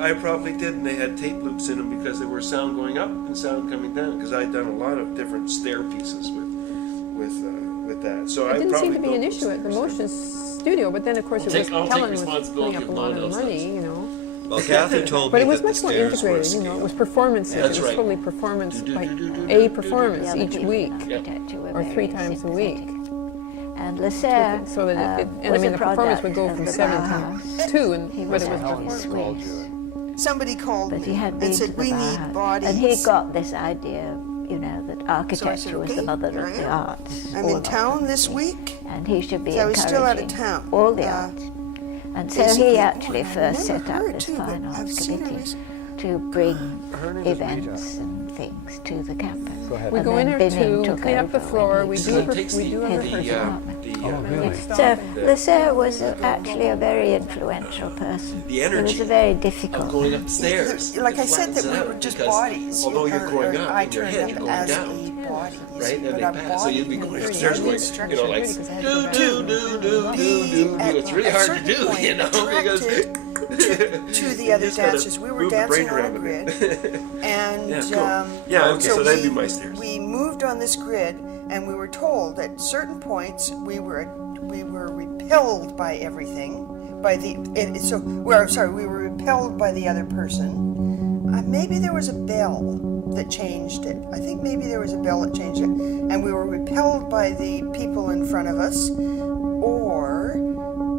I probably did, and they had tape loops in them because there were sound going up and sound coming down. Because I'd done a lot of different stair pieces with that. So it didn't seem to be an issue at the motion studio, but then of course Helen was putting up a lot of money, you know. Well, Kathy told But me it was that much the more stairs were integrated, you know. It was scaled. performances. That's it was right. totally performance, like a performance each week, or 3 times a week. And Lasserre So that and I mean the performance would go from 7 to 2, and but it was performance. Somebody called but me he had been and to said, the we need Bauhaus. bodies. And he got this idea, you know, that architecture was the okay, mother here of I the am. arts. I'm all in of town them. this week. And he should be So I was still out of encouraging town. all the arts. And so basically, he actually I've first never set up heard this too, but fine I've arts seen her committee recently. to bring events and things to the campus. We And go in then there Binning to took clean up the over floor. when We he do came. we do a his rehearsal. department. really? So Lasserre was actually a very influential person. The He was energy a very of difficult. going upstairs. Like I it said, that flattens we it were out just because bodies. Although you're or- growing or up I in your turned head, you're up going as down. a body. Right, and but they a pass. So you'd be body going with upstairs very going, you know, like Because I had to go back. do. It's really At hard to certain do, point, you know, because attracted to the you other just gotta dancers. We were move the brain dancing on a around a grid, bit. and Yeah, cool. Yeah, okay, so that'd be my stairs. We moved on this grid, and we were told at certain points we were repelled by everything. We were repelled by the other person. Maybe there was a bell that changed it. I think maybe there was a bell that changed it, and we were repelled by the people in front of us, or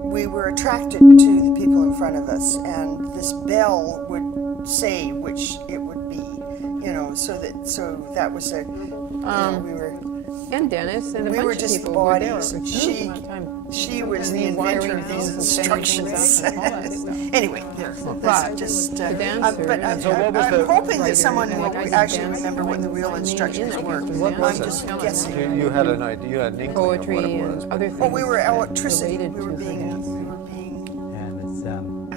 we were attracted to the people in front of us, and this bell would say which it would be, you know. So that was a. We were. And Dennis and a We bunch were of just people who were there bodies. for a huge amount of time. She was the inventor of these instructions. Anyway, But this is just. the dancers. But I'm hoping that someone will actually remember what the real Dancers, instructions were. what was I'm it? just Telling guessing. You had an idea, you had an inkling of what Poetry it was. and other things. Oh, we were electricity. related We were to the being. dance. And it's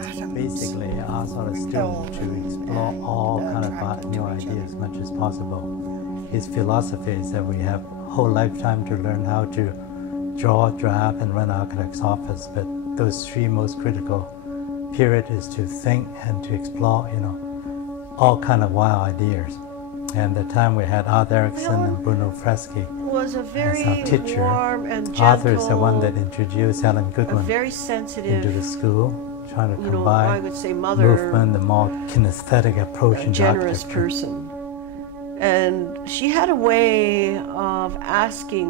Atoms basically ask our students to explore all kind of new ideas as much as possible. His philosophy is that we have a whole lifetime to learn how to draw, draft, and run an architect's office, but those 3 most critical period is to think and to explore, you know, all kind of wild ideas. And the time we had Art Erickson and Bruno Freschi was a as very our teacher. warm and gentle, Arthur is the one that introduced Helen a Goodwin very into sensitive, the school, trying to you know, I combine would say mother, movement, the more kinesthetic approach a into generous architecture. person. And she had a way of asking,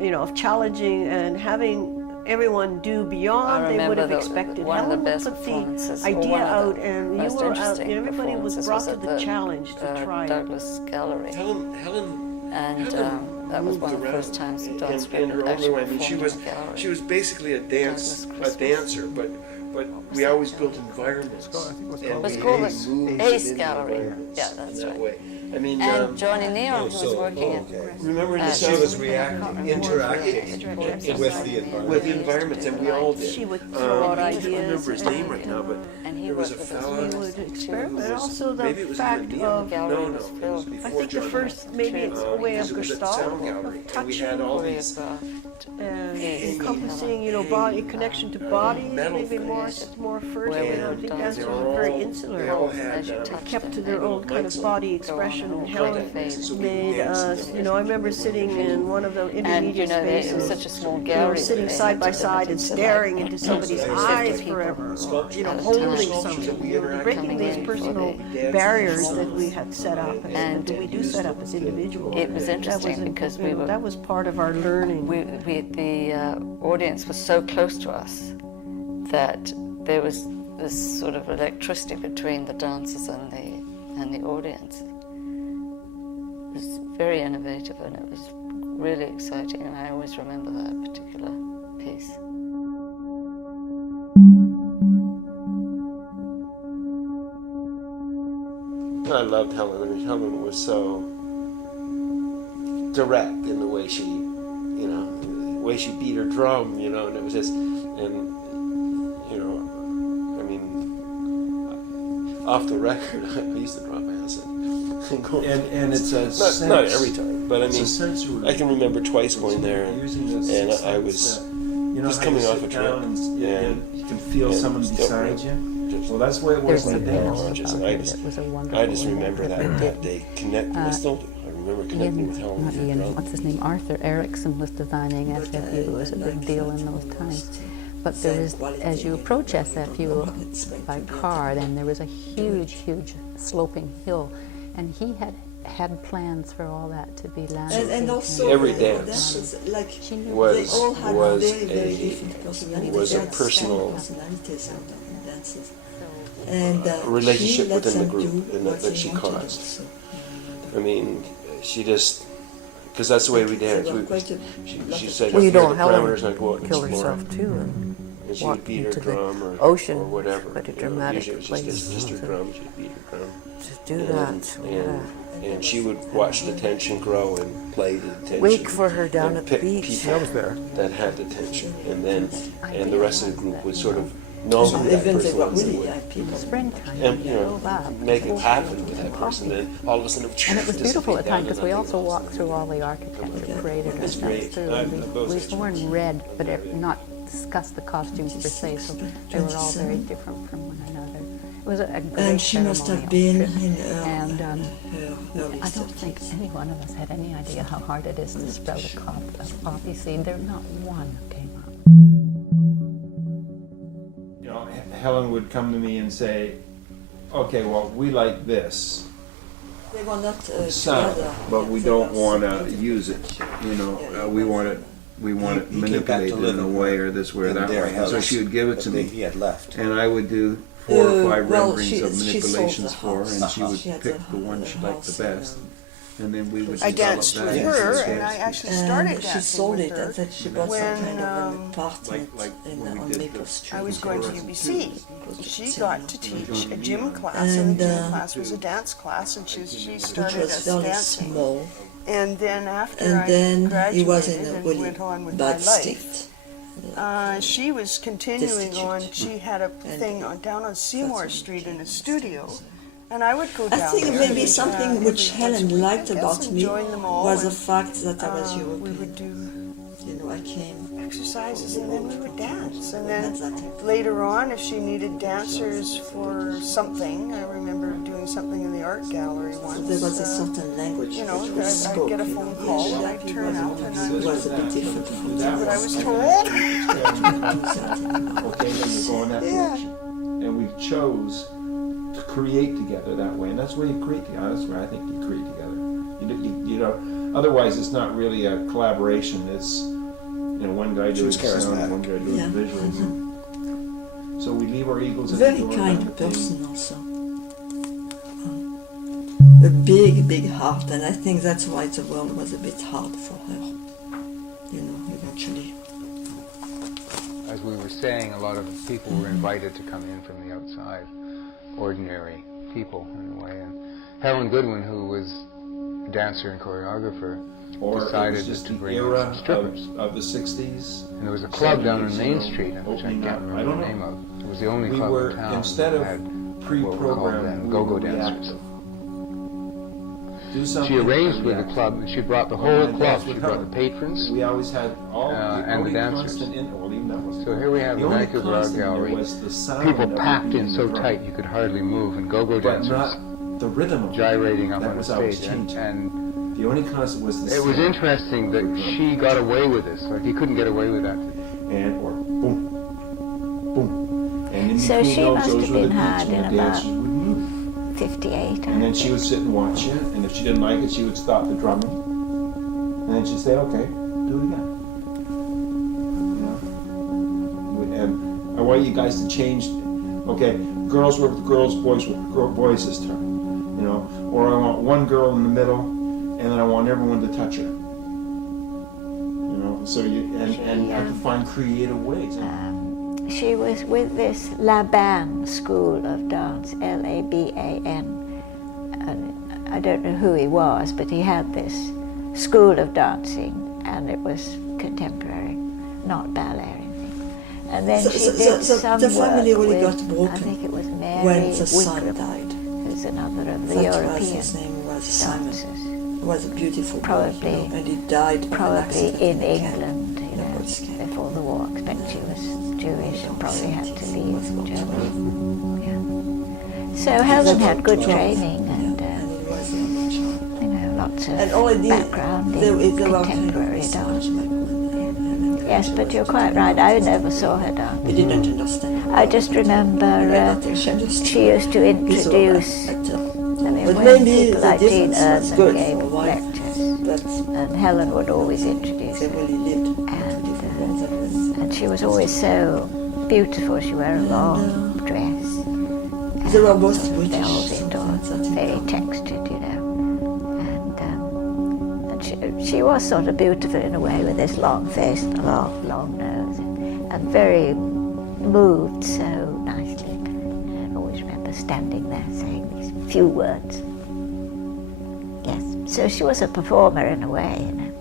you know, of challenging and having everyone do beyond they would have expected. One of the Helen best would put performances, the or idea one of out, the and you most were out, interesting and everybody was performances brought to at the challenge to try it. Douglas Gallery. Helen And that was one of the first times that Dawn in Scriven her own actually way. I mean, she performed in a gallery. was basically a Douglas Christmas. dancer, but we always built environments. And It was we called moved the Ace in the Gallery. environments Yeah, that's in that right. way. I mean, And Johnny Neon, who was working remember in the at She was South reacting, interacting with the environment. with the environments, and we all did. She would throw out I ideas. don't remember his name right now, but and he there was a worked with us. fella. He would experiment. And also Maybe it the was fact even Neon. of, gallery No, was it was filled. before I think the John first, maybe it's a way of because it was at the Sound Gestalt, Gallery, of and we touching, had all these and Yes. encompassing, you know, body connection to bodies, metal maybe more things. first. Where You know, I we think done dancers zero. were very they all insular, had As you touched kept to them, their they own would kind of body go on expression. and And on Helen like that. So we made danced us, together. you know, I remember sitting in one of the And you intermediate know, it was spaces, such a small you know, gallery. sitting that they side had by to side and limit it to staring like into somebody's 50 eyes people forever, you know, at a holding time. something, you know, Interacting breaking these with personal the barriers dancers. that we had set up, and And we do set up as individuals. it was That interesting because you we know, were- that was part of our learning. the audience was so close to us that there was this sort of electricity between the dancers and the audience. It was very innovative, and it was really exciting, and I always remember that particular piece. I loved Helen. I mean, Helen was so direct in the way she, you know, the way she beat her drum, you know, and it was just, and, you know, I mean, off the record, I used to drop acid. And it's a not every time, but I it's a mean, sensory. I can remember twice going there, and I was you know just how you coming off sit a trip, down and and you can feel someone beside you. Well, that's the way it was There's in the a dance bill teachers, and about I it. just, It was a wonderful I just event remember that that they connected. I still do. I remember connecting with Helen. Not Ian, what's his name? Arthur Erickson was designing SFU. It was a big deal in those times. But there is, as you approach SFU by car, then there was a huge, huge sloping hill, and he had plans for all that to be landscaped. And also Every the dance dancers, like was they all had very different personalities. was They a had personal strong personalities in dances. And relationship she let within the them group do and what that they she wanted caused. also. I mean, she just, because that's the way we There danced. were quite a lot She of said, Well, you "Here are know, the Helen parameters," and I'd go out and killed explore. herself too, and And she would walked beat her into the drum or, ocean. or whatever. Quite a you know, dramatic usually it was place. just her drum. She'd beat her drum. Just do that. And she would watch the tension grow and play the tension. Wait for her down and at the pick beach. people I was there. that had the tension, and then the rest of the group would sort of know who that Even they person were was really and young people. Springtime, and, you know, drove up. make it happen with that person. Then all of a sudden, And it was beautiful at times because we also walked. walked through all the architecture, paraded It's ourselves great. through. I And love those we've worn red, but not discussed the costumes per se, so they were all very different from one another. It was a great And she must have been in and her early I don't think 30s. any one of us had any idea how hard it is to sprout a poppy seed. There not one came up. You know, Helen would come to me and say, "Okay, well, we like this They were not sound, together. but we They don't were want to separate. use it. You know, we want it he came back to manipulated live in a way or this way or in that their way. And so house, she would give it to but me, he had left. and I would do 4 or 5 well, renderings she- of she sold manipulations the for her, and house. she would She had pick a- the one a she liked the house, best. And then we would I develop danced that with into her, the and I sketch. actually started And she dancing sold with it her and then she bought some when kind of an apartment like when we on did Maple the- Street. I was going to UBC. She got to teach a gym class, and And, the gym class was a dance class, and she Which started was us very dancing. small. And then after And I then he graduated was in a and really went on with my bad life, state. she was continuing Destitute. on. She had a And thing down on Seymour that's Street in a when studio, and I would go I down think there maybe and, something which every once a Helen week, liked I guess, about me enjoying them all, was the and, fact that I was we European. would do You know, I came. exercises, and then we would dance. And That's then that. later on, if she needed dancers for something, I remember doing something in the art gallery once. There was a certain language You know, which was I'd spoken. get a phone call, and I'd turn up, and I It would was a bit different from do what I was told. Okay, then you go in that Yeah. direction. And we chose to create together that way, and that's where you create together. That's where I think you create together. You know, otherwise it's not really a collaboration. It's, you know, one guy She doing was sound, charismatic. one guy doing Yeah. visuals. So we leave our eagles at Very the door. kind person also. A big, big heart, and I think that's why the world was a bit hard for her. You know, eventually. As we were saying, a lot of people were invited to come in from the outside, ordinary people in a way. And Helen Goodwin, who was a dancer and choreographer, Or it decided was just to the bring in era some strippers. of the 60s. And there was a club down on 70s, Main you know, Street, which I opening can't up. remember I don't the know. name of. It was the only We club were, in town instead that of had what were called pre-programmed, then we go-go were dancers. reactive. Do something She arranged and with the react. club, and she brought the Well, whole and club. that's She what brought happened. the patrons. We always had all and the only dancers. constant well, even that was So here we have the the only Vancouver Art constant there Gallery. was the sound People of packed beating in so the drum. tight you could hardly move, and go-go but dancers not the rhythm of it. gyrating up that on the was always stage. changing. And The only constant was the it was sound interesting of that the drum. she got away with this. Like, you couldn't get away with that. And or boom, boom, and in So between she those, must those have were the been hard beats when in the about dancers would move. 58. And then she would sit and watch you, and if she didn't like it, she would stop the drumming, and then she'd say, "Okay, do it again." You know? And I want you guys to change. Okay, girls work with girls, boys work with boys this time. You know, or I want one girl in the middle, and then I want everyone to touch her. You know, so you and you have to find creative ways. She was with this Laban School of Dance, Laban. And I don't know who he was, but he had this school of dancing, and it was contemporary, not ballet or anything. And then she did some the family work really with, got broken I think it was Mary when the son Wickham, died. who's another of the That was European his name was Simon. dancers. He was a beautiful boy, Probably- you know, and he died in an Probably accident in a cab England, you in a know. before the war, but she was Jewish and probably had to leave Germany. Yeah. So Helen had good training and lots of background in contemporary dance. Yes, but you're quite right. I never saw her dance. We didn't understand. I just remember she used to introduce. But when maybe people the like Jean difference was Erdman good gave for why lectures, that's and Helen would always introduce they her. really lived. And she was always so beautiful. She wore a long dress. They were both British. Velvet or very textured, you know. And she was sort of beautiful in a way with this long face and a long nose, and very moved so nicely. And I always remember standing there saying these few words. Yes, so she was a performer in a way, you know.